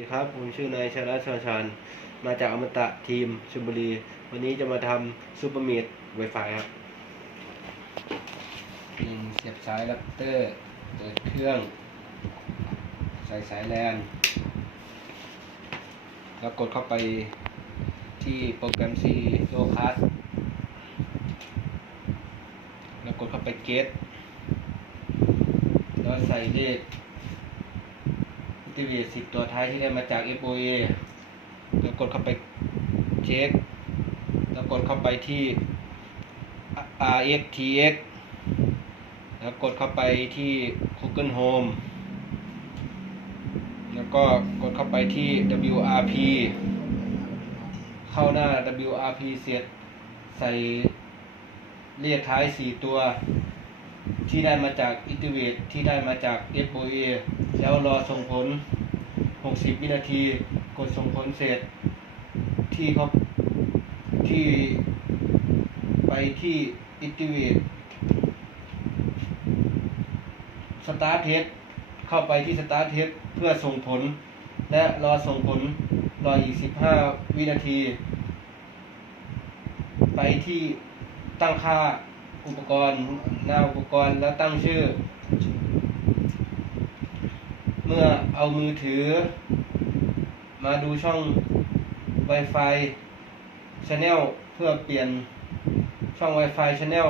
ดีครับ ผมชื่อนายชลัชาชานมาจากอมตะทีมชลบุรี วันนี้จะมาทำซูเปอร์มีดไวไฟครับหนึ่งเสียบสายแรปเตอร์เปิดเครื่อง ใส่สายแลน แล้วกดเข้าไปที่โปรแกรม C Low Class แล้วกดเข้าไป Get แล้วใส่เลข อินทิเวสิบตัวท้ายที่ได้มาจาก FOA แล้วกดเข้าไปเช็คแล้วกดเข้าไปที่ RxTx แล้วกดเข้าไปที่ Google Home แล้วก็กดเข้าไปที่ WRP เข้าหน้า WRP เสร็จใส่เลขท้าย 4 ตัว ที่ได้มาจาก i n t i v a t e ที่ได้มาจาก FOA แล้วรอส่งผล 60 วินาที กดส่งผลเสร็จ ที่เขาที่ไปที่ i n t i v a t e Start Test เข้าไปที่ Start Test เพื่อส่งผล และรอส่งผลรออีก 15 วินาที ไปที่ตั้งค่า อุปกรณ์หน้าอุปกรณ์แล้วตั้งชื่อ เมื่อเอามือถือ มาดูช่อง Wi-Fi Channel เพื่อเปลี่ยนช่อง Wi-Fi Channel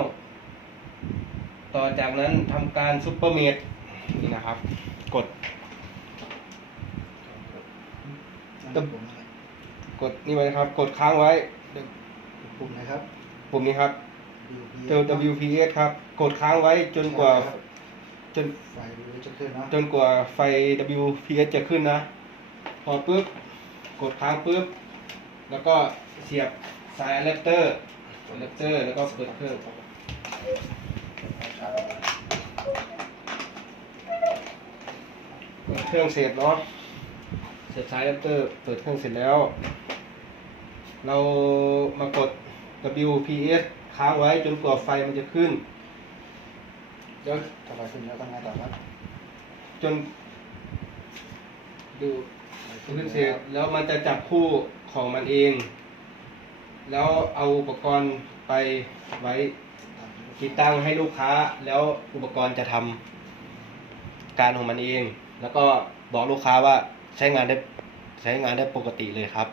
ต่อจากนั้นทำการซุปเปอร์เมดนี่นะครับ กดนั่นปุ่มอะไรกดนี่ไว้นะครับ กดค้างไว้ ปุ่มนะครับ ปุ่มนี้ครับ เจอ WPS ครับ กดค้างไว้จนกว่าจนไฟดูจะขึ้นเนาะจนกว่าไฟ WPS จะขึ้นนะ พอปุ๊บ กดค้างปุ๊บ แล้วก็เสียบสายอะแดปเตอร์อะแดปเตอร์แล้วก็เปิดเครื่องเปิดเครื่องเสร็จเนาะเสียบสายอะแดปเตอร์เปิดเครื่องเสร็จแล้ว เรามากด WPS ค้างไว้จนกว่าไฟมันจะขึ้นเดี๋ยวถ้าไฟขึ้นแล้วต้องไงต่อครับจน ดูขึ้นเสร็จแล้วมันจะจับคู่ของมันเอง แล้วเอาอุปกรณ์ไปไว้ติดตั้งให้ลูกค้า แล้วอุปกรณ์จะทำการของมันเอง แล้วก็บอกลูกค้าว่าใช้งานได้ใช้งานได้ปกติเลยครับ